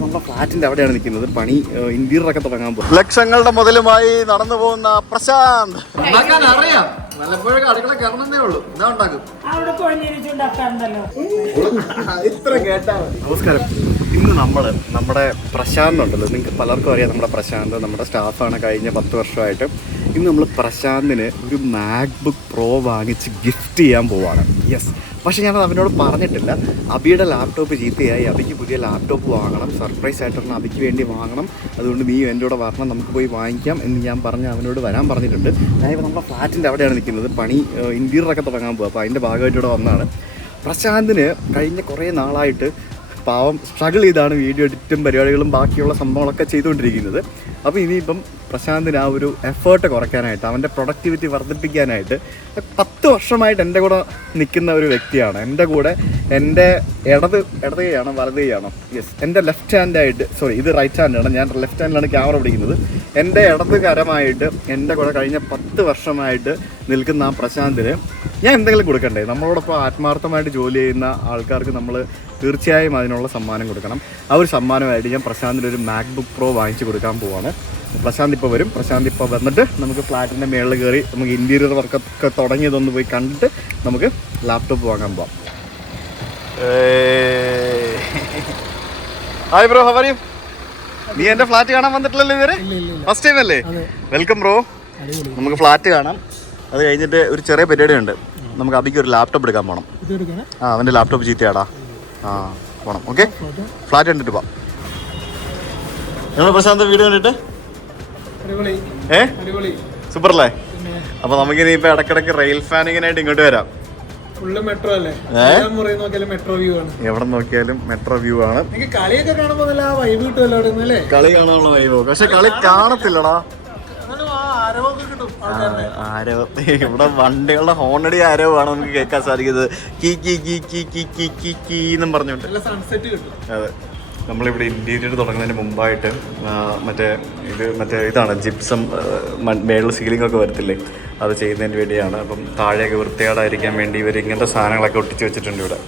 നമ്മുടെ ഫ്ലാറ്റിന്റെ അവിടെയാണ് നിൽക്കുന്നത്. പണി ഇന്റീരിയർ ഒക്കെ തുടങ്ങാൻ പോകും. ലക്ഷങ്ങളുടെ മുതലുമായി നടന്നു പോകുന്ന പ്രശാന്ത്. അറിയാം, വല്ലപ്പോഴൊക്കെ അടുക്കള കയറണമെന്നേ ഉള്ളൂ. എന്താ ഉണ്ടാക്കും? ഇത്ര കേട്ടാ മതി. നമസ്കാരം. ഇന്ന് നമ്മുടെ പ്രശാന്ത് ഉണ്ടല്ലോ, നിങ്ങൾക്ക് പലർക്കും അറിയാം. നമ്മുടെ പ്രശാന്ത് നമ്മുടെ സ്റ്റാഫാണ് കഴിഞ്ഞ 10 വർഷമായിട്ട്. ഇന്ന് നമ്മൾ പ്രശാന്തിന് ഒരു മാക്ബുക്ക് പ്രോ വാങ്ങിച്ച് ഗിഫ്റ്റ് ചെയ്യാൻ പോവാണ്. യെസ്, പക്ഷേ ഞാനത് അവനോട് പറഞ്ഞിട്ടില്ല. അബിയുടെ ലാപ്ടോപ്പ് ചീത്തയായി, അബിക്ക് പുതിയ ലാപ്ടോപ്പ് വാങ്ങണം, സർപ്രൈസ് ആയിട്ടൊരെണ്ണം അബിക്ക് വേണ്ടി വാങ്ങണം. അതുകൊണ്ട് നീ എൻ്റെ കൂടെ വരണം, നമുക്ക് പോയി വാങ്ങിക്കാം എന്ന് ഞാൻ പറഞ്ഞ് അവനോട് വരാൻ പറഞ്ഞിട്ടുണ്ട്. ഞാനിപ്പോൾ നമ്മുടെ ഫ്ലാറ്റിൻ്റെ അവിടെയാണ് നിൽക്കുന്നത്. പണി ഇൻറ്റീരിയറൊക്കെ തുടങ്ങാൻ പോകുക. അപ്പോൾ അതിൻ്റെ ഭാഗമായിട്ട് ഇവിടെ വന്നതാണ്. പ്രശാന്തിന് കഴിഞ്ഞ കുറേ നാളായിട്ട് പാവം സ്ട്രഗിൾ ചെയ്താണ് വീഡിയോ എഡിറ്റും പരിപാടികളും ബാക്കിയുള്ള സംഭവങ്ങളൊക്കെ ചെയ്തുകൊണ്ടിരിക്കുന്നത്. അപ്പോൾ ഇനിയിപ്പം പ്രശാന്തിന് ആ ഒരു എഫേർട്ട് കുറയ്ക്കാനായിട്ട്, അവൻ്റെ പ്രൊഡക്ടിവിറ്റി വർദ്ധിപ്പിക്കാനായിട്ട് 10 വർഷമായിട്ട് എൻ്റെ കൂടെ നിൽക്കുന്ന ഒരു വ്യക്തിയാണ്. എൻ്റെ കൂടെ എൻ്റെ ഇടത് കൈയാണോ വലത് കൈയാണോ? യെസ്, എൻ്റെ ലെഫ്റ്റ് ഹാൻഡായിട്ട്, സോറി ഇത് റൈറ്റ് ഹാൻഡാണ്, ഞാൻ ലെഫ്റ്റ് ഹാൻഡിലാണ് ക്യാമറ പിടിക്കുന്നത്. എൻ്റെ ഇടത് കരമായിട്ട് എൻ്റെ കൂടെ കഴിഞ്ഞ 10 വർഷമായിട്ട് നിൽക്കുന്ന ആ പ്രശാന്തിന് ഞാൻ എന്തെങ്കിലും കൊടുക്കണ്ടേ? നമ്മളോടൊപ്പം ആത്മാർത്ഥമായിട്ട് ജോലി ചെയ്യുന്ന ആൾക്കാർക്ക് നമ്മൾ തീർച്ചയായും അതിനുള്ള സമ്മാനം കൊടുക്കണം. ആ ഒരു സമ്മാനമായിട്ട് ഞാൻ പ്രശാന്തിന് ഒരു മാക്ബുക്ക് പ്രോ വാങ്ങിച്ചു കൊടുക്കാൻ പോവാണ്. പ്രശാന്ത് ഇപ്പോൾ വരും. പ്രശാന്ത് ഇപ്പോൾ വന്നിട്ട് നമുക്ക് ഫ്ലാറ്റിൻ്റെ മേളിൽ കയറി നമുക്ക് ഇൻറ്റീരിയർ വർക്കൊക്കെ തുടങ്ങിയതൊന്ന് പോയി കണ്ടിട്ട് നമുക്ക് ലാപ്ടോപ്പ് വാങ്ങാൻ പോവാം. Hi bro, how are you? നീ എൻ്റെ ഫ്ലാറ്റ് കാണാൻ വന്നിട്ടില്ലല്ലോ ഇതുവരെ? ഫസ്റ്റ് ടൈം അല്ലേ? Welcome bro. നമുക്ക് ഫ്ലാറ്റ് കാണാം. അത് കഴിഞ്ഞിട്ട് ഒരു ചെറിയ പരിപാടിയുണ്ട്. നമുക്ക് അബിക്ക് ഒരു ലാപ്ടോപ്പ് എടുക്കാൻ പോകണം. അവൻ്റെ ലാപ്ടോപ്പ് ചീത്തയാടാ. പോണം. ഓക്കെ, ഫ്ലാറ്റ് കണ്ടിട്ട് പോവാം. ഞങ്ങൾ പ്രശാന്ത് വീഡിയോ കണ്ടിട്ട് സൂപ്പർ അല്ലേ? അപ്പൊ നമുക്കിനി ഇപ്പൊ ഇടക്കിടക്ക് റെയിൽ ഫാനിങ്ങിനായിട്ട് ഇങ്ങോട്ട് വരാം. എവിടെ നോക്കിയാലും മെട്രോ വ്യൂ ആണ്. കളി കാണാനുള്ള വൈബോ? പക്ഷെ കളി കാണത്തില്ലടാ. ആരവ്, ഇവിടെ വണ്ടികളുടെ ഹോണടി ആരവാണ് നമുക്ക് കേൾക്കാൻ സാധിക്കുന്നത്. കീ കീ കീ കീ കീ കീ കീ കീ എന്നും പറഞ്ഞോണ്ട്. അതെ, നമ്മളിവിടെ ഇൻറ്റീരിയർ തുടങ്ങുന്നതിന് മുമ്പായിട്ട് ഇതാണ് ജിപ്സം മേളിൽ സീലിംഗ് ഒക്കെ വരത്തില്ലേ, അത് ചെയ്യുന്നതിന് വേണ്ടിയാണ്. അപ്പം താഴെയൊക്കെ വൃത്തികേടായിരിക്കാൻ വേണ്ടി ഇവർ ഇങ്ങനത്തെ സാധനങ്ങളൊക്കെ ഒട്ടിച്ച് വെച്ചിട്ടുണ്ട് ഇവിടെ.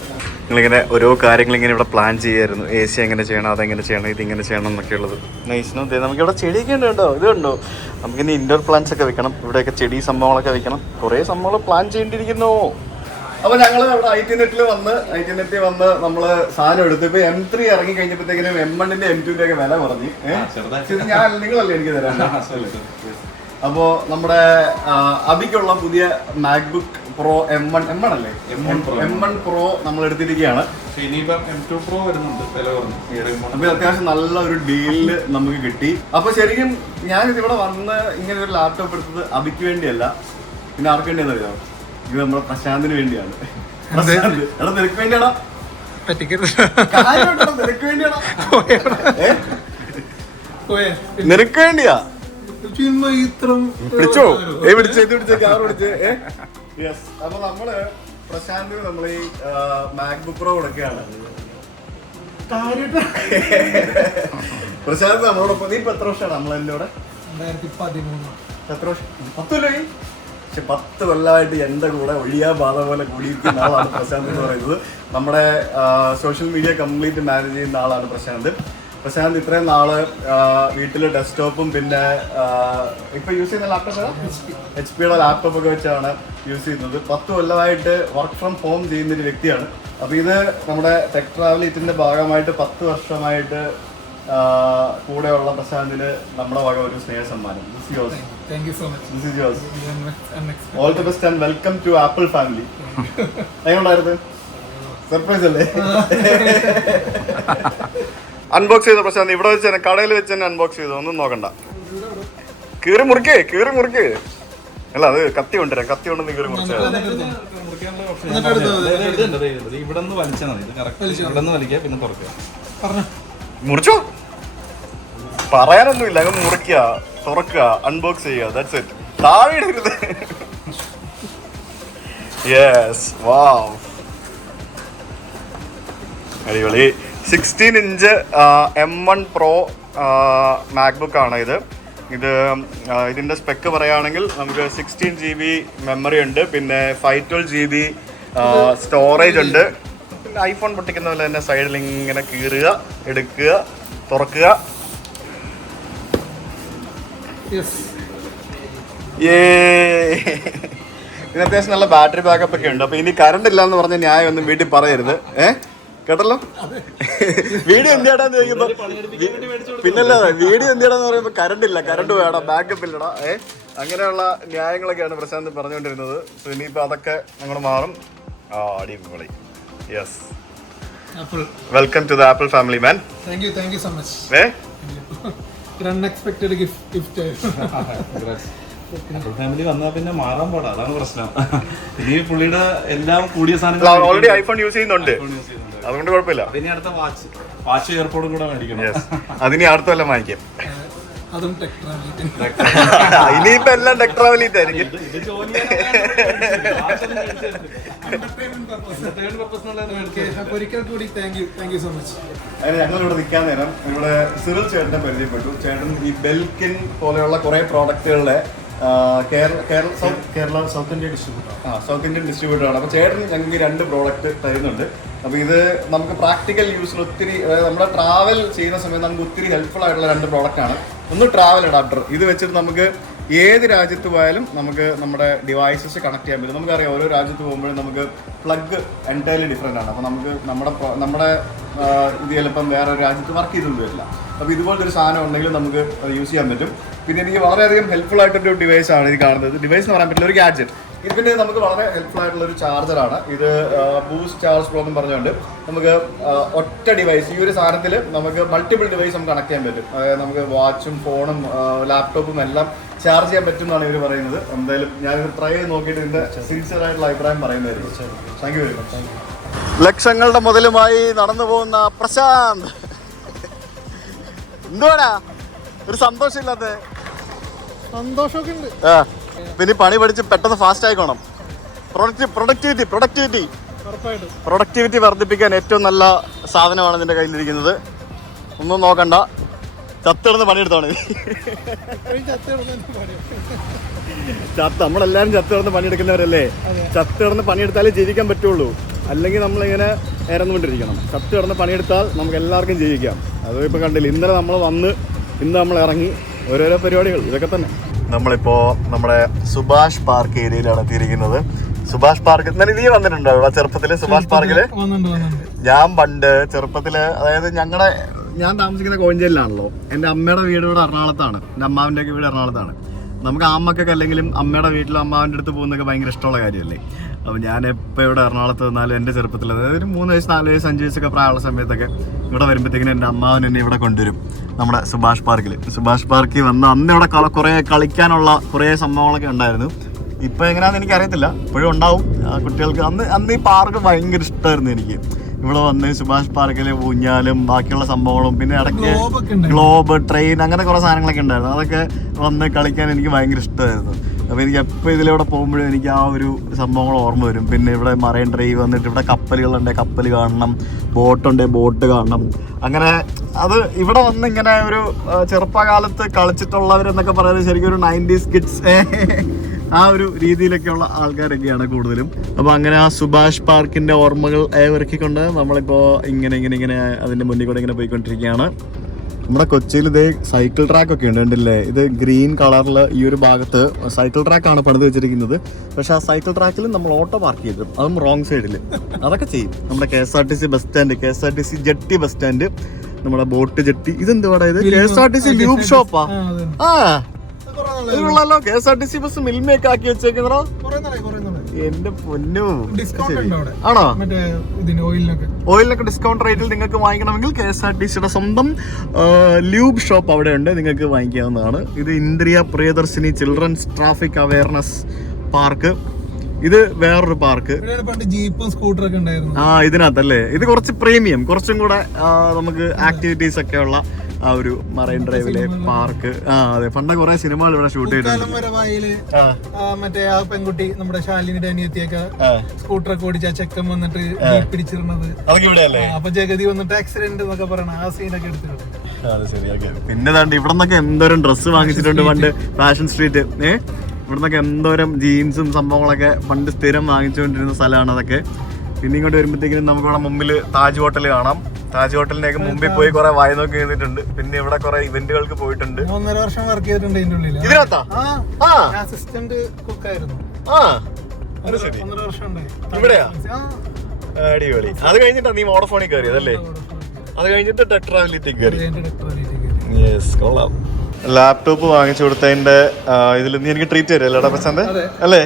നിങ്ങളിങ്ങനെ ഓരോ കാര്യങ്ങളിങ്ങനെ ഇവിടെ പ്ലാൻ ചെയ്യായിരുന്നു. എ സി എങ്ങനെ ചെയ്യണം, അതെങ്ങനെ ചെയ്യണം, ഇതിങ്ങനെ ചെയ്യണം എന്നൊക്കെ ഉള്ളത്. നൈസിനോ, നമുക്കിവിടെ ചെടിയൊക്കെ ഉണ്ട് കേട്ടോ. ഇത് കണ്ടോ, നമുക്കിനി ഇൻഡോർ പ്ലാന്റ്സ് ഒക്കെ വെക്കണം. ഇവിടെയൊക്കെ ചെടി സംഭവങ്ങളൊക്കെ വെക്കണം. കുറേ സംഭവങ്ങൾ പ്ലാൻ ചെയ്യേണ്ടിയിരിക്കുന്നു. അപ്പോൾ ഞങ്ങൾ അവിടെ ഐ.ടി. നെറ്റിൽ വന്ന് നമ്മൾ സാധനം എടുത്തു. ഇപ്പോൾ M3 ഇറങ്ങി കഴിഞ്ഞപ്പോഴത്തേക്കിനും M1-ന്റെ M2-ന്റെ ഒക്കെ വില പറഞ്ഞു. ഞാൻ നിങ്ങളല്ലേ എനിക്ക് തരാം. അപ്പോൾ നമ്മുടെ അബിക്കുള്ള പുതിയ മാക്ബുക്ക് പ്രോ M1 അല്ലേ, M1 പ്രോ നമ്മൾ എടുത്തിരിക്കുകയാണ്. അപ്പോൾ അത്യാവശ്യം നല്ല ഒരു ഡീലില് നമുക്ക് കിട്ടി. അപ്പോൾ ശരിക്കും ഞാനിതിവിടെ വന്ന് ഇങ്ങനെ ഒരു ലാപ്ടോപ്പ് എടുത്തത് അബിക്ക് വേണ്ടിയല്ല, പിന്നെ ആർക്ക് വേണ്ടിയെന്ന് അറിയാമോ? ഇത് നമ്മുടെ പ്രശാന്തിന് വേണ്ടിയാണ്. നിനക്ക് വേണ്ടിയാണോ? നിനക്ക് വേണ്ടിയാ? പിടിച്ചോ, അപ്പൊ നമ്മള് പ്രശാന്തിന് നമ്മൾ ഈ മാക്ബുക്ക് പ്രോ കൊടുക്കുകയാണ്. പ്രശാന്ത് നമ്മളോടൊപ്പം. നീ ഇപ്പൊ എത്ര വർഷമാണ് നമ്മളെന്റെ കൂടെ? 2013. എത്ര വർഷം? 10 കൊല്ലമായി. പക്ഷെ 10 കൊല്ലമായിട്ട് എൻ്റെ കൂടെ ഒഴിയാ ബാധ പോലെ കൂടിയിരിക്കുന്ന ആളാണ് പ്രശാന്ത് എന്ന് പറയുന്നത്. നമ്മുടെ സോഷ്യൽ മീഡിയ കംപ്ലീറ്റ് മാനേജ് ചെയ്യുന്ന ആളാണ് പ്രശാന്ത്. ഇത്രയും നാള് വീട്ടിലെ ഡെസ്ക്ടോപ്പും പിന്നെ ഇപ്പൊ യൂസ് ചെയ്യുന്ന ലാപ്ടോപ്പ് HP-യുടെ ലാപ്ടോപ്പ് ഒക്കെ വെച്ചാണ് യൂസ് ചെയ്യുന്നത്. 10 കൊല്ലമായിട്ട് വർക്ക് ഫ്രം ഹോം ചെയ്യുന്നൊരു വ്യക്തിയാണ്. അപ്പോൾ ഇത് നമ്മുടെ ടെക് ട്രാവലിറ്റിന്റെ ഭാഗമായിട്ട് 10 വർഷമായിട്ട് കൂടെയുള്ള പ്രശാന്തിന് നമ്മുടെ വക ഒരു സ്നേഹ സമ്മാനം. Thank you so much. This is yours. All the best and welcome to Apple family. എങ്ങനെയുണ്ടായിരുന്നു? സർപ്രൈസ് അല്ലേ? അൺബോക്സ് ചെയ്ത പ്രശാന്ത് ഇവിടെ വെച്ച് തന്നെ, കടയിൽ വെച്ച് തന്നെ അൺബോക്സ് ചെയ്തു. ഒന്നും നോക്കണ്ട. കീറി മുറിക്കേ. അല്ല, അത് കത്തി കൊണ്ടുവരാം. കത്തി കൊണ്ടു കീറി മുറിച്ചാൽ മുറിച്ചോ? പറയാനൊന്നുമില്ല, അങ്ങ് മുറിക്കുക, തുറക്കുക, അൺബോക്സ് ചെയ്യുക. That's it. താഴെ ഇടരുത്. യെസ്, വാവ്, അടിപൊളി. 16 ഇഞ്ച് M1 പ്രോ മാക്ബുക്ക് ആണ് ഇത്. ഇതിൻ്റെ സ്പെക്ക് പറയുകയാണെങ്കിൽ നമുക്ക് 16 GB മെമ്മറി ഉണ്ട്, പിന്നെ 512 GB സ്റ്റോറേജ് ഉണ്ട്. ഐഫോൺ പൊട്ടിക്കുന്ന പോലെ തന്നെ സൈഡിൽ ഇങ്ങനെ കീറുക, എടുക്കുക, തുറക്കുക. ഇതിന് അത്യാവശ്യം നല്ല ബാറ്ററി ബാക്കപ്പ് ഒക്കെ ഉണ്ട്. അപ്പൊ ഇനി കറണ്ട് ഇല്ല എന്ന് പറഞ്ഞ ന്യായം ഒന്നും വീട്ടിൽ പറയരുത്. കേട്ടല്ലോ? വീഡിയോ എന്തിയാടാന്ന് ചോദിക്കുമ്പോ പിന്നല്ല, വീഡിയോ എന്തിയാടാന്ന് പറയുമ്പോ കറണ്ട് ഇല്ല, കറണ്ട് വേണം, ബാക്കപ്പ് ഇല്ലടാ. അങ്ങനെയുള്ള ന്യായങ്ങളൊക്കെയാണ് പ്രശാന്ത് പറഞ്ഞുകൊണ്ടിരുന്നത്. സോ ഇനിയിപ്പോ അതൊക്കെ അങ്ങോട്ട് മാറും. അടിപൊളി. Yes, welcome to the Apple family man. Thank you so much. Unexpected gift. Family വന്നാൽ പിന്നെ മാറാൻ പാടാ, അതാണ് പ്രശ്നം. ഇനി പുള്ളിയുടെ എല്ലാം കൂടിയ സാധനങ്ങൾ ഓൾറെഡി ഐഫോൺ യൂസ് ചെയ്യുന്നുണ്ട്, അതുകൊണ്ട് കുഴപ്പമില്ല. ഇനി അടുത്ത വാച്ച് എയർപോർട്ടും കൂടെ മേടിക്കണം. അതിനി അടുത്തെല്ലാം വാങ്ങിക്കാം. ഇനിയിപ്പോ എല്ലാം ടെക് ട്രാവലിറ്റ് ആയിരിക്കും. അങ്ങനെ ഞങ്ങളിവിടെ നിൽക്കാൻ നേരം ഇവിടെ സിറിൽ ചേട്ടനെ പരിചയപ്പെട്ടു. ചേട്ടൻ ഈ ബെൽക്കിൻ പോലെയുള്ള കുറെ പ്രോഡക്റ്റുകളുടെ സൗത്ത് ഇന്ത്യൻ ഡിസ്ട്രിബ്യൂട്ടർ ആണ്. അപ്പോൾ ചേട്ടൻ ഞങ്ങൾക്ക് 2 പ്രോഡക്റ്റ് തരുന്നുണ്ട്. അപ്പോൾ ഇത് നമുക്ക് പ്രാക്ടിക്കൽ യൂസിന് ഒത്തിരി, അതായത് നമ്മുടെ ട്രാവൽ ചെയ്യുന്ന സമയത്ത് നമുക്ക് ഒത്തിരി ഹെൽപ്ഫുൾ ആയിട്ടുള്ള 2 പ്രോഡക്റ്റാണ്. ഒന്ന് ട്രാവൽ അഡാപ്റ്റർ. ഇത് വെച്ചിട്ട് നമുക്ക് ഏത് രാജ്യത്ത് പോയാലും നമുക്ക് നമ്മുടെ ഡിവൈസസ് കണക്ട് ചെയ്യാൻ പറ്റും. നമുക്കറിയാം ഓരോ രാജ്യത്ത് പോകുമ്പോഴും നമുക്ക് പ്ലഗ് എൻറ്റയർലി ഡിഫറെൻ്റ് ആണ്. അപ്പോൾ നമുക്ക് നമ്മുടെ ഇത് ചിലപ്പം വേറെ രാജ്യത്ത് വർക്ക് ചെയ്തൊന്നും വരില്ല. അപ്പോൾ ഇതുപോലത്തെ ഒരു സാധനം ഉണ്ടെങ്കിൽ നമുക്ക് അത് യൂസ് ചെയ്യാൻ പറ്റും. പിന്നെ എനിക്ക് വളരെയധികം ഹെൽപ്ഫുൾ ആയിട്ടൊരു ഡിവൈസാണ് ഇത് കാണുന്നത്. ഡിവൈസ് എന്ന് പറയാൻ പറ്റില്ല, ഒരു ഗാഡ്ജറ്റ്. ഇത് പിന്നെ നമുക്ക് വളരെ ഹെൽപ്ഫുൾ ആയിട്ടുള്ള ഒരു ചാർജറാണ്. ഇത് ബൂസ്റ്റ് ചാർജ് പ്രോ എന്നും പറഞ്ഞുകൊണ്ട് നമുക്ക് ഒറ്റ ഡിവൈസ്, ഈ ഒരു സാധനത്തിൽ നമുക്ക് മൾട്ടിപ്പിൾ ഡിവൈസ് നമുക്ക് കണക്ട് ചെയ്യാൻ പറ്റും. അതായത് നമുക്ക് വാച്ചും ഫോണും ലാപ്ടോപ്പും എല്ലാം ചാർജ് ചെയ്യാൻ പറ്റും എന്നാണ് ഇവർ പറയുന്നത്. എന്തായാലും ഞാനിത് ട്രൈ ചെയ്ത് നോക്കിയിട്ട് ഇതിൻ്റെ സിൻസിയർ ആയിട്ടുള്ള അഭിപ്രായം പറയുന്നതായിരിക്കും. Thank you very much. ലക്ഷങ്ങളുടെ മുതലുമായി നടന്നു പോകുന്ന പ്രശാന്ത്, എന്തുവാടാ ഒരു സന്തോഷമില്ലാത്ത? സന്തോഷമൊക്കെ ഉണ്ട്. പിന്നെ പണി പഠിച്ച് പെട്ടെന്ന് ഫാസ്റ്റ് ആയിക്കോണം. പ്രൊഡക്ടിവിറ്റി വർദ്ധിപ്പിക്കാൻ ഏറ്റവും നല്ല സാധനമാണ് നിന്റെ കയ്യിലിരിക്കുന്നത്. ഒന്നും നോക്കണ്ട, ചത്തിടന്ന് പണിയെടുത്തോണേ. നമ്മളെല്ലാവരും ചത്തിടന്ന് പണിയെടുക്കുന്നവരല്ലേ. ചത്തിടന്ന് പണിയെടുത്താലേ ജീവിക്കാൻ പറ്റുള്ളൂ, അല്ലെങ്കിൽ നമ്മളിങ്ങനെ ഇറന്നുകൊണ്ടിരിക്കണം. ചത്തിടന്ന് പണിയെടുത്താൽ നമുക്ക് എല്ലാവർക്കും ജീവിക്കാം. അത് ഇപ്പം കണ്ടില്ല, ഇന്നലെ നമ്മൾ വന്ന് ഇന്ന് നമ്മൾ ഇറങ്ങി, ഓരോരോ പരിപാടികൾ ഇതൊക്കെ തന്നെ. നമ്മളിപ്പോൾ നമ്മുടെ സുഭാഷ് പാർക്ക് ഏരിയയിലാണ് എത്തിയിരിക്കുന്നത്. സുഭാഷ് പാർക്ക് ഇന്നലെ നീ വന്നിട്ടുണ്ടോ ഇവിടെ ചെറുപ്പത്തില്? സുഭാഷ് പാർക്കില് ഞാൻ പണ്ട് ചെറുപ്പത്തില്, അതായത് ഞാൻ താമസിക്കുന്ന കോഴഞ്ചേരിയിലാണല്ലോ. എൻ്റെ അമ്മയുടെ വീട് ഇവിടെ എറണാകുളത്താണ്, എൻ്റെ അമ്മാവിൻ്റെ ഒക്കെ വീട് എറണാകുളത്താണ്. നമുക്ക് അമ്മക്കൊക്കെ അല്ലെങ്കിലും അമ്മയുടെ വീട്ടിലും അമ്മാവിൻ്റെ അടുത്ത് പോകുന്നതൊക്കെ ഭയങ്കര ഇഷ്ടമുള്ള കാര്യമല്ലേ. അപ്പോൾ ഞാൻ എപ്പോൾ ഇവിടെ എറണാകുളത്ത് വന്നാലും എൻ്റെ ചെറുപ്പത്തിൽ, അതായത് ഒരു 3 വയസ്സ് 4 വയസ്സ് 5 വയസ്സൊക്കെ പ്രായമുള്ള സമയത്തൊക്കെ ഇവിടെ വരുമ്പോഴത്തേക്കിനും എൻ്റെ അമ്മാവൻ എന്നെ ഇവിടെ കൊണ്ടുവരും, നമ്മുടെ സുഭാഷ് പാർക്കിൽ. സുഭാഷ് പാർക്കിൽ വന്ന് അന്ന് ഇവിടെ കുറേ കളിക്കാനുള്ള കുറേ സംഭവങ്ങളൊക്കെ ഉണ്ടായിരുന്നു. ഇപ്പോൾ എങ്ങനെയാണെന്ന് എനിക്കറിയത്തില്ല, ഇപ്പോഴും ഉണ്ടാവും കുട്ടികൾക്ക്. അന്ന് ഈ പാർക്ക് ഭയങ്കര ഇഷ്ടമായിരുന്നു എനിക്ക്. ഇവിടെ വന്ന് സുഭാഷ് പാർക്കിൽ ഊഞ്ഞാലും ബാക്കിയുള്ള സംഭവങ്ങളും പിന്നെ ഇടയ്ക്ക് ഗ്ലോബ്, ട്രെയിൻ, അങ്ങനെ കുറേ സാധനങ്ങളൊക്കെ ഉണ്ടായിരുന്നു. അതൊക്കെ വന്ന് കളിക്കാൻ എനിക്ക് ഭയങ്കര ഇഷ്ടമായിരുന്നു. അപ്പോൾ എനിക്ക് എപ്പോൾ ഇതിലൂടെ പോകുമ്പോഴും എനിക്ക് ആ ഒരു സംഭവങ്ങൾ ഓർമ്മ വരും. പിന്നെ ഇവിടെ മറൈൻ ഡ്രൈവ് വന്നിട്ട് ഇവിടെ കപ്പലുകളുണ്ട്, കപ്പൽ കാണണം, ബോട്ടുണ്ട്, ബോട്ട് കാണണം. അങ്ങനെ അത് ഇവിടെ വന്ന് ഇങ്ങനെ ഒരു ചെറുപ്പകാലത്ത് കളിച്ചിട്ടുള്ളവരെന്നൊക്കെ പറയുന്നത് ശരിക്കും ഒരു 90s കിഡ്സ് ആ ഒരു രീതിയിലൊക്കെയുള്ള ആൾക്കാരൊക്കെയാണ് കൂടുതലും. അപ്പോൾ അങ്ങനെ ആ സുഭാഷ് പാർക്കിൻ്റെ ഓർമ്മകൾ ഏവർക്കൊണ്ട് നമ്മളിപ്പോൾ ഇങ്ങനെ അതിൻ്റെ മുന്നിൽ കൂടെ ഇങ്ങനെ പോയിക്കൊണ്ടിരിക്കുകയാണ്. നമ്മുടെ കൊച്ചിയിൽ ഇതേ സൈക്കിൾ ട്രാക്കൊക്കെ ഉണ്ട്, കണ്ടില്ലേ? ഇത് ഗ്രീൻ കളറിൽ ഈ ഒരു ഭാഗത്ത് സൈക്കിൾ ട്രാക്കാണ് പണിത് വെച്ചിരിക്കുന്നത്. പക്ഷെ ആ സൈക്കിൾ ട്രാക്കിൽ നമ്മൾ ഓട്ടോ പാർക്ക് ചെയ്തു, അതും റോങ് സൈഡിൽ. അതൊക്കെ ചെയ്യും. നമ്മുടെ KSRTC bus stand, KSRTC jetty bus stand, നമ്മുടെ ബോട്ട് ജെട്ടി. ഇതെന്തുവാടാ ഇത്? KSRTC ലൂബ് ഷോപ്പാ? ഇതുള്ളല്ലോ. KSRTC ബസ് മിൽമയൊക്കെ ആക്കി വെച്ചേക്കുന്നോ? എന്റെ പൊന്നു, ആണോ? ഓയിലിനൊക്കെ ഡിസ്കൗണ്ട് റേറ്റിൽ നിങ്ങൾക്ക് വാങ്ങിക്കണമെങ്കിൽ KSRTCയുടെ സ്വന്തം ലൂബ് ഷോപ്പ് അവിടെ ഉണ്ട്, നിങ്ങൾക്ക് വാങ്ങിക്കാവുന്നതാണ്. ഇത് ഇന്ദ്രിയ Priyadarshini children's traffic awareness park. ഇത് വേറൊരു പാർക്ക്. ജീപ്പും സ്കൂട്ടറൊക്കെ ഉണ്ടായിരുന്നു ഇതിനകത്തല്ലേ. ഇത് കുറച്ച് പ്രീമിയം, കുറച്ചും കൂടെ നമുക്ക് ആക്ടിവിറ്റീസ് ഒക്കെ ഉള്ള ആ ഒരു മറൈൻ ഡ്രൈവിലെ പാർക്ക്. അതെ, പണ്ട് കുറെ സിനിമകൾ ഇവിടെ ഷൂട്ട് ചെയ്തിട്ടുണ്ട്. മറ്റേ ആ പെൺകുട്ടി നമ്മുടെ ശാലിനിയുടെ അനിയത്തിയൊക്കെ സ്കൂട്ടറൊക്കെ ഓടിച്ച ചെക്കൻ വന്നിട്ട് പിടിച്ചിരുന്നത്, അപ്പൊ ജഗതി വന്നിട്ട് ആക്സിഡന്റ് എന്നൊക്കെ പറയണ ആ സീനൊക്കെ എടുത്തിട്ടുണ്ട്. പിന്നെ ഇവിടെ നിന്നൊക്കെ എന്തോരം ഡ്രസ്സ് വാങ്ങിച്ചിട്ടുണ്ട് പണ്ട്. ഫാഷൻ സ്ട്രീറ്റ്, ഇവിടെ നിന്നൊക്കെ എന്തോരം ജീൻസും സംഭവങ്ങളൊക്കെ പണ്ട് സ്ഥിരം വാങ്ങിച്ചുകൊണ്ടിരുന്ന സ്ഥലമാണ് അതൊക്കെ. പിന്നെ ഇങ്ങോട്ട് വരുമ്പോഴത്തേക്കും നമുക്ക് ഇവിടെ മുമ്പിൽ താജ് ഹോട്ടൽ കാണാം. താജ് ഹോട്ടലിന്റെ ഒക്കെ മുമ്പിൽ പോയി കുറെ വായ നോക്കി ചെയ്തിട്ടുണ്ട്. പിന്നെ ഇവിടെ കുറെ ഇവന്റുകൾക്ക് പോയിട്ടുണ്ട്. 1.5 വർഷം വർക്ക് ചെയ്തിട്ടുണ്ട് ഇതിന്റെ ഉള്ളിൽ. ഇതിനകത്താ അസിസ്റ്റന്റ് കുക്കായിരുന്നു. 1.5 വർഷം ഉണ്ടായി ഇവിടെയാ. അടിപൊളി. അത് കഴിഞ്ഞിട്ടാ നീ വോഡഫോണിൽ കയറിയതല്ലേ? അത് കഴിഞ്ഞിട്ട് ടെട്രാവലിറ്റി കയറി. കൊള്ളാം. ലാപ്ടോപ്പ് വാങ്ങിച്ചു കൊടുത്തതിന്റെ ഇതിൽ നീ എനിക്ക് ട്രീറ്റ് തരുമല്ലേടാ പ്രശാന്ത് അല്ലേ?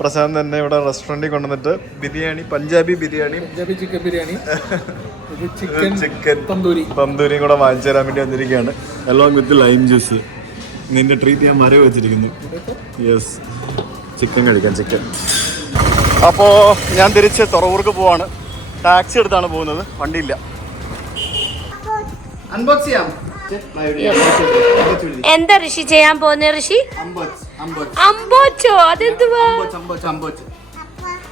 പ്രശാന്ത് തന്നെ ഇവിടെ റെസ്റ്റോറന്റിൽ കൊണ്ടുവന്നിട്ട് ബിരിയാണി, പഞ്ചാബി ബിരിയാണി, ചിക്കൻ ബിരിയാണി, ചിക്കൻ തന്തൂരിയും കൂടെ വാങ്ങിച്ചു തരാൻ വേണ്ടി വന്നിരിക്കുകയാണ്. Along with lime juice. നിന്റെ ട്രീറ്റ് ഞാൻ മരം വെച്ചിരിക്കുന്നു. യെസ്, ചിക്കൻ കഴിക്കാം, ചിക്കൻ. അപ്പോൾ ഞാൻ തിരിച്ച് തുറവൂർക്ക് പോവാണ്. ടാക്സി എടുത്താണ് പോകുന്നത്, വണ്ടിയില്ല. അൺബോക്സ് ചെയ്യാം. എന്താ ഋഷി ചെയ്യാൻ പോകുന്ന? ഋഷി അമ്പോച്ചോ? അതെന്തുവാ?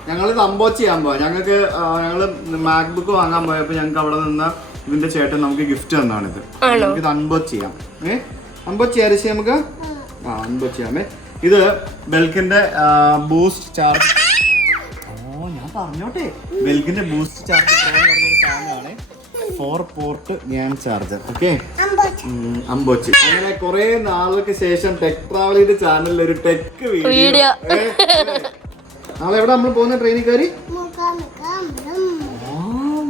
ഞങ്ങളിത് അമ്പോച്ച് ചെയ്യാൻ പോവാ. ഞങ്ങള് മാക്ബുക്ക് വാങ്ങാൻ പോയപ്പോ ഞങ്ങൾക്ക് അവിടെ നിന്ന് ഇതിന്റെ ചേട്ടൻ നമുക്ക് ഗിഫ്റ്റ് തന്നാണിത്. നമുക്കിത് അൺബോച്ച് ചെയ്യാം. അൺബോച്ച് ചെയ്യാം ഋഷി നമുക്ക്. അൺബോച്ച് ചെയ്യാമേ. ഇത് ബെൽക്കിന്റെ ബൂസ്റ്റ് ചാർജ്. ഞാൻ പറഞ്ഞോട്ടെ, ബെൽക്കിന്റെ ബൂസ്റ്റ് ചാർജ് സാധനമാണ്. 4 പോർട്ട് ഞാൻ ചാർജർ. ഓക്കെ, അമ്പോച്ച്. അങ്ങനെ കുറെ നാളുകൾക്ക് ശേഷം ടെക് ട്രാവലിന്റെ ചാനലിൽ ഒരു ടെക് വീഡിയോ. നാളെ എവിടെ നമ്മൾ പോകുന്ന? ട്രെയിനിൽ കയറി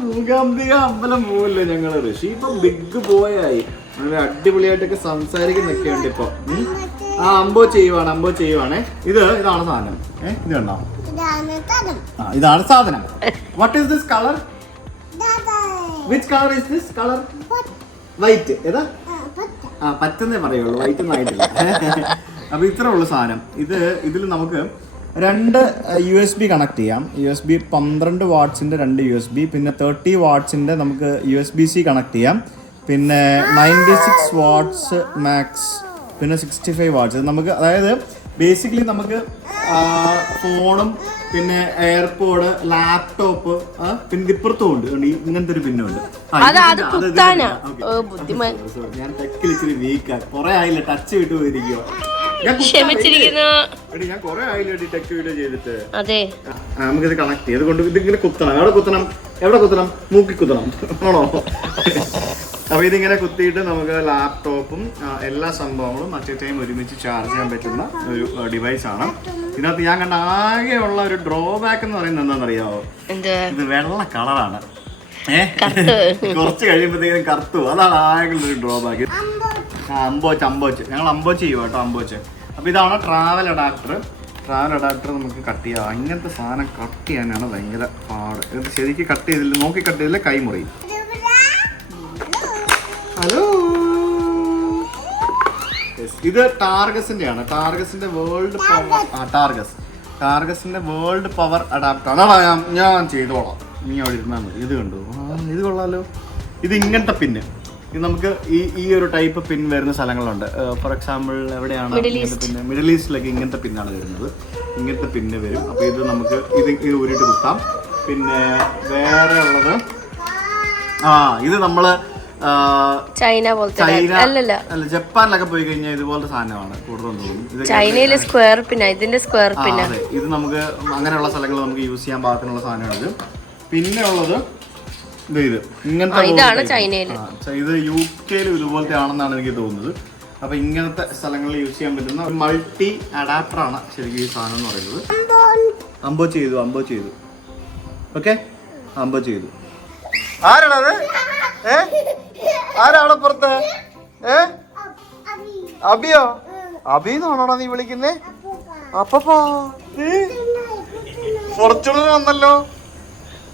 മൂകാംബിക അമ്പലം പോവല്ലേ ഞങ്ങള്. ഋഷി ഇപ്പൊ ബിഗ് ബോയ് ആയി. വളരെ അടിപൊളിയായിട്ടൊക്കെ സംസാരിക്കുന്നൊക്കെ ഉണ്ട് ഇപ്പൊ. അമ്പോ ചെയ്യുവാണേ. ഇതാണ് സാധനം. ഇത് കണ്ടോ? ഇതാണ് സാധനം. What is this colour? Which color is this color? White. ഏതാ? പറ്റെന്നേ പറയുള്ളൂ, വൈറ്റ് ഒന്നും ആയിട്ടില്ല. അപ്പൊ ഇത്ര ഉള്ള സാധനം. ഇതിൽ നമുക്ക് 2 USB കണക്ട് ചെയ്യാം. USB 12 വാട്ട്സിന്റെ 2 USB, പിന്നെ 30 വാട്ട്സിന്റെ നമുക്ക് USB-C കണക്ട് ചെയ്യാം, പിന്നെ 96 വാട്ട്സ് മാക്സ്, പിന്നെ 65 വാട്ട്സ്. നമുക്ക് അതായത് ബേസിക്കലി നമുക്ക് ഫോണും പിന്നെ എയർപോഡ്, ലാപ്ടോപ്പ്, പിന്നെ ഇപ്പുറത്തും ഉണ്ട്. ഇങ്ങനത്തെ ഒരു പിന്നുണ്ട്. ഞാൻ ടെക്കിൽ ഇച്ചിരി വീക്കാ. കുറെ ആയില്ല ടച്ച് വിട്ടു പോയിരിക്കോ. ഞാൻ കുറെ ആയില്ല ടെക് വീഡിയോ ചെയ്തിട്ട്. നമുക്കിത് കണക്ട് ചെയ്ത് കൊണ്ട് ഇതിങ്ങനെ കുത്തണം. എവിടെ കുത്തണം? മൂക്കി കുത്തണം ആണോ? അപ്പൊ ഇതിങ്ങനെ കുത്തിയിട്ട് നമുക്ക് ലാപ്ടോപ്പും എല്ലാ സംഭവങ്ങളും അറ്റ് എ ടൈം ഒരുമിച്ച് ചാർജ് ചെയ്യാൻ പറ്റുന്ന ഒരു ഡിവൈസ് ആണ്. ഇതിനകത്ത് ഞാൻ കണ്ട ആകെയുള്ള ഒരു ഡ്രോബാക്ക് എന്ന് പറയുന്നത് എന്താണെന്നറിയാവോ? ഇത് വെള്ള കളറാണ്. കുറച്ച് കഴിയുമ്പോഴത്തേക്കും കറുത്തു. അതാണ് ആകെയുള്ള ഒരു ഡ്രോബാക്ക്. അമ്പോച്ച് ഞങ്ങൾ അമ്പോച്ച് ചെയ്യുക കേട്ടോ, അമ്പോച്ച്. അപ്പൊ ഇതാണ് ട്രാവൽ അഡാപ്റ്റർ. നമുക്ക് കട്ട് ചെയ്യാം. ഇങ്ങനത്തെ സാധനം കട്ട് ചെയ്യാനാണ് ഭയങ്കര പാട്. ഇത് ശരിക്കും കട്ട് ചെയ്തില്ല, നോക്കി കട്ട് ചെയ്തില്ല കൈ മുറിയും. ഹലോ, ഇത് ടാർഗസിന്റെ ആണ്. ടാർഗസിന്റെ വേൾഡ് പവർ. ടാർഗസിന്റെ വേൾഡ് പവർ അഡാപ്റ്റർ ആണ്. ഞാൻ ചെയ്തോളാം, നീ അവിടെ ഇരുന്നാൽ മതി. ഇത് കണ്ടു, ഇത് കൊള്ളാലോ. ഇത് ഇങ്ങനത്തെ പിന്ന്. ഇത് നമുക്ക് ഈ ഒരു ടൈപ്പ് പിൻ വരുന്ന സ്ഥലങ്ങളുണ്ട്. ഫോർ എക്സാമ്പിൾ എവിടെയാണ് പിന്നെ മിഡിൽ ഈസ്റ്റിലൊക്കെ ഇങ്ങനത്തെ പിന്നാണ് വരുന്നത്. ഇങ്ങനത്തെ പിന്ന് വരും. അപ്പൊ ഇത് നമുക്ക് ഇത് ഊരിട്ട് കുത്താം. പിന്നെ വേറെ ഉള്ളത് ഇത് നമ്മള് ചൈന അല്ല ജപ്പാനിലൊക്കെ പോയി കഴിഞ്ഞാൽ ഇതുപോലത്തെ സാധനമാണ് കൂടുതലും തോന്നുന്നു. ചൈനയിലെ സ്ക്വയർ പിന്ന, ഇതിന്റെ സ്ക്വയർ പിന്ന. ഇത് നമുക്ക് അങ്ങനെയുള്ള സ്ഥലങ്ങൾ നമുക്ക് യൂസ് ചെയ്യാൻ പാകത്തിനുള്ള സാധനമാണ്. പിന്നെ ഉള്ളത് ഇതാണ് ചൈനയില്. ഇത് UK ഇതുപോലത്തെ ആണെന്നാണ് എനിക്ക് തോന്നുന്നത്. അപ്പൊ ഇങ്ങനത്തെ സ്ഥലങ്ങളിൽ യൂസ് ചെയ്യാൻ പറ്റുന്ന ഒരു മൾട്ടി അഡാപ്റ്റർ ആണ് ശരിക്കും ഈ സാധനം എന്ന് പറയുന്നത്. അമ്പോ ചെയ്തു. ഓക്കെ, അമ്പോ ചെയ്തു. ആരാണത്? ആരാണ് പുറത്ത്? അബിയോ? അബിന്നാണോടാ നീ വിളിക്കുന്നേ? അപ്പപ്പാ ഫോർച്യൂണർ വന്നല്ലോ.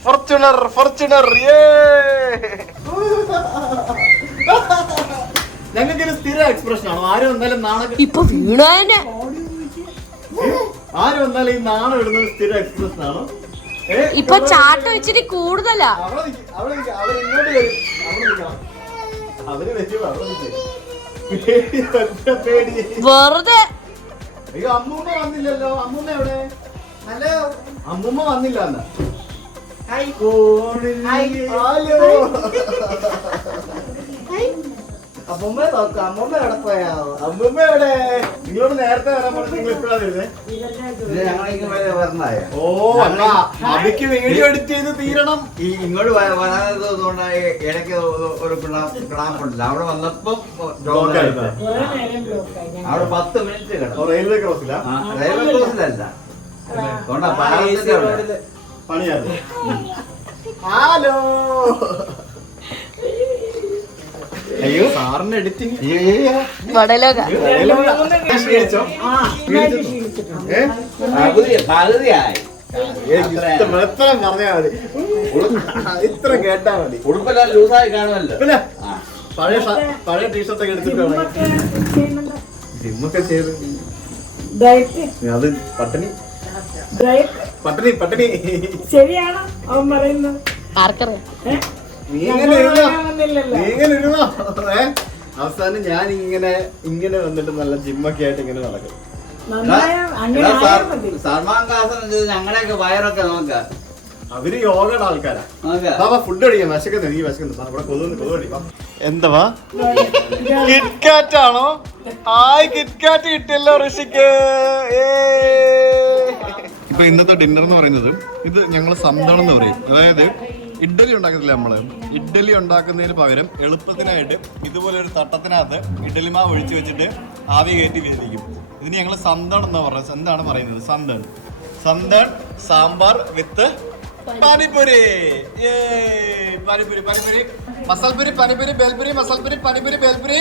ഫോർച്യൂണർ ഞങ്ങൾക്ക് സ്ഥിര എക്സ്പ്രഷൻ ആണോ? ആരും വന്നാലും നാളെ ഇപ്പൊ വീണാനെ ആരും വന്നാലും ഈ നാണം ഇടുന്നത് സ്ഥിര എക്സ്പ്രഷൻ ആണോ? ഇപ്പൊ ചാട്ട വെച്ചിട്ട് കൂടുതലാ. വെറുതെ. അയ്യോ, അമ്മൂമ്മ വന്നില്ലല്ലോ. അമ്മൂമ്മ എവിടെ? ഹലോ, അമ്മൂമ്മ വന്നില്ല. അമ്മൂമ്മ നോക്കാം. അമ്മൂമ്മ എവിടെ പോയാ? അമ്മൂമ്മ എവിടെ? നിങ്ങളോട് നേരത്തെ വരാൻ പറഞ്ഞ് നിങ്ങൾ എപ്പോഴാ വരുന്നത്? ഓ അല്ല അബിക്ക് വീഡിയോ എഡിറ്റ് ചെയ്ത് തീരണം. ഈ ഇങ്ങോട്ട് വരാത്തതുകൊണ്ട് ഇടയ്ക്ക് ഒരു ക്ലാമ്പുണ്ടല്ലോ, അവിടെ വന്നപ്പോ അവിടെ 10 മിനിറ്റ് കിടന്നു. റെയിൽവേ ക്രോസിലാ റെയിൽവേ ക്രോസിലല്ല, പണിയായിരുന്നു. ഹലോ അയ്യോ സാറിന്റെ എഡിറ്റിംഗ് വടലോക പകുതിയായി. എത്ര പറഞ്ഞാ മതി, ഇത്ര കേട്ടാ മതി. ഉടുപ്പെല്ലാം ലൂസായി കാണുമല്ലോ. പിന്നെ പഴയ ടീഷർട്ടൊക്കെ എടുത്തിട്ട് ജിമ്മൊക്കെ ചെയ്ത് അത് പട്ടിണി പട്ടിണി പട്ടിണി ശരിയാണോ അവൻ പറയുന്നത്? ആർക്കറിയാം. നീ ഇങ്ങനെ ഇരുന്നോ. അവസാനം ഞാൻ ഇങ്ങനെ വന്നിട്ട് നല്ല ജിമ്മൊക്കെ ആയിട്ട് ഇങ്ങനെ നടക്കും. സൽമാൻ ഖാൻ ഞങ്ങളുടെയൊക്കെ വയറൊക്കെ നോക്കാം. അവര് യോഗയുടെ ആൾക്കാരാ. ഫുഡ് കഴിക്കാം, വിശക്കുന്നു, നീ വിശക്കുന്നു. ഇവിടെ കൊതുകടി. എന്തുവാ കിറ്റ്കാറ്റ് ആണോ? ഹായ് കിറ്റ്കാറ്റ് കിട്ടിയല്ലോ ഋഷിക്ക്. ഇപ്പൊ ഇന്നത്തെ ഡിന്നർ എന്ന് പറയുന്നത് ഇത് ഞങ്ങൾ സന്തളം എന്ന് പറയും. അതായത് ഇഡ്ഡലി ഉണ്ടാക്കുന്നില്ല നമ്മള്. ഇഡ്ഡലി ഉണ്ടാക്കുന്നതിന് പകരം എളുപ്പത്തിനായിട്ട് ഇതുപോലെ ഒരു തട്ടത്തിനകത്ത് ഇഡ്ഡലി മാവ് ഒഴിച്ചു വെച്ചിട്ട് ആവി കയറ്റി വേവിക്കും. ഇതിന് ഞങ്ങൾ സന്തൺ എന്ന് പറയുന്നത്. എന്താണ് പറയുന്നത്? സന്തൺ സാമ്പാർ വിത്ത് പാനിപൂരി. പാനിപൂരി പാനിപൂരി മസാൽപൂരി പാനിപൂരി ബേൽപൂരി മസാൽപൂരി പാനിപൂരി ബേൽപൂരി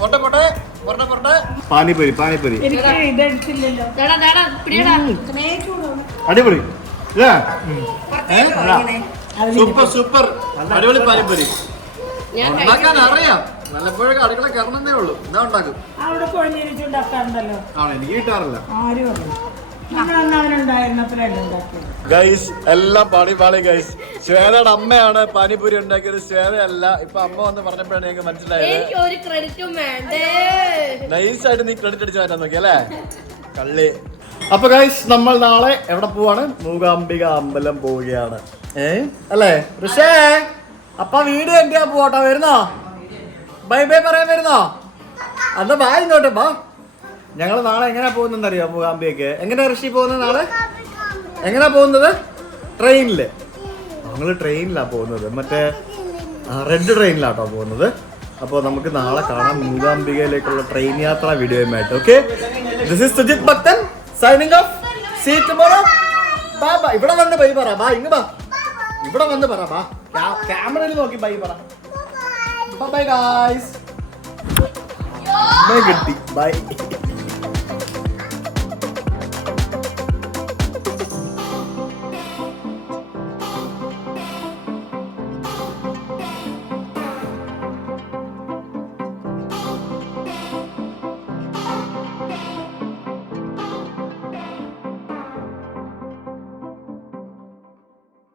പൊട്ടെ പൊട്ടെ പൊട്ടെ പൊട്ടെ പാനിപൂരി പാനിപൂരി. എനിക്ക് ഇതെടുത്തില്ലല്ലോ. അടിപൊളി സൂപ്പർ സൂപ്പർ അടിപൊളി പാനിപൂരി. ഉണ്ടാക്കാൻ അറിയാം, വല്ലപ്പോഴൊക്കെ അടുക്കള കയറണമെന്നേ ഉള്ളൂ. എന്താ ഉണ്ടാക്കും? അവിടെ കുഴഞ്ഞിരിച്ചുണ്ടാക്കാറുണ്ടല്ലോ. ആണോ? എനിക്ക് കിട്ടാറില്ല. ആരും അവനുണ്ടായിരുന്നപ്പോഴല്ലേ ഉണ്ടാക്കിയത്. ഗൈസ് എല്ലാം പാടി ഗൈസ്. ശ്വേതയുടെ അമ്മയാണ് പാനിപൂരി ഉണ്ടാക്കിയത്, ശ്വേതയല്ല. ഇപ്പൊ അമ്മ വന്ന് പറഞ്ഞപ്പോഴാണ് ഞങ്ങൾക്ക് മനസ്സിലായത്. ഒരു ക്രെഡിറ്റും വേണ്ടേ. നൈസായിട്ട് നീ ക്രെഡിറ്റ് അടിച്ചു മാറ്റാൻ നോക്കി അല്ലേ കള്ളി. അപ്പൊ ഗൈസ് നമ്മൾ നാളെ എവിടെ പോവാണ്? മൂകാംബിക അമ്പലം പോവുകയാണ്. അല്ലേ ഋഷേ? അപ്പൊ വീഡിയോ എന്തിനാ പോട്ടോ? വരുന്നോ? ബൈ ബൈ പറയാൻ വരുന്നോ? അന്ന് ബാ ഇങ്ങോട്ട് ബാ. ഞങ്ങൾ നാളെ എങ്ങനെയാ പോകുന്നത് അറിയാം? മൂകാംബികക്ക് എങ്ങനെയാ ഋഷി പോകുന്നത്? നാളെ എങ്ങനെയാ പോകുന്നത്? ട്രെയിനില്. ഞങ്ങൾ ട്രെയിനിലാ പോകുന്നത്, മറ്റേ റെഡ് ട്രെയിനിലാട്ടോ പോകുന്നത്. അപ്പോൾ നമുക്ക് നാളെ കാണാം മൂകാംബികയിലേക്കുള്ള ട്രെയിൻ യാത്രാ വീഡിയോയുമായിട്ട്. Okay, this is Sujith Bhakthan signing off. See you tomorrow. Bye bye. ഇവിടെ വന്ന് ബൈ പറ. ബാ ഇങ്ങ് ബാ. ഇവിടെ വന്ന് പറ. ബാ ക്യാമറയിൽ നോക്കി ബൈ പറ. Bye guys. കിട്ടി ബൈ.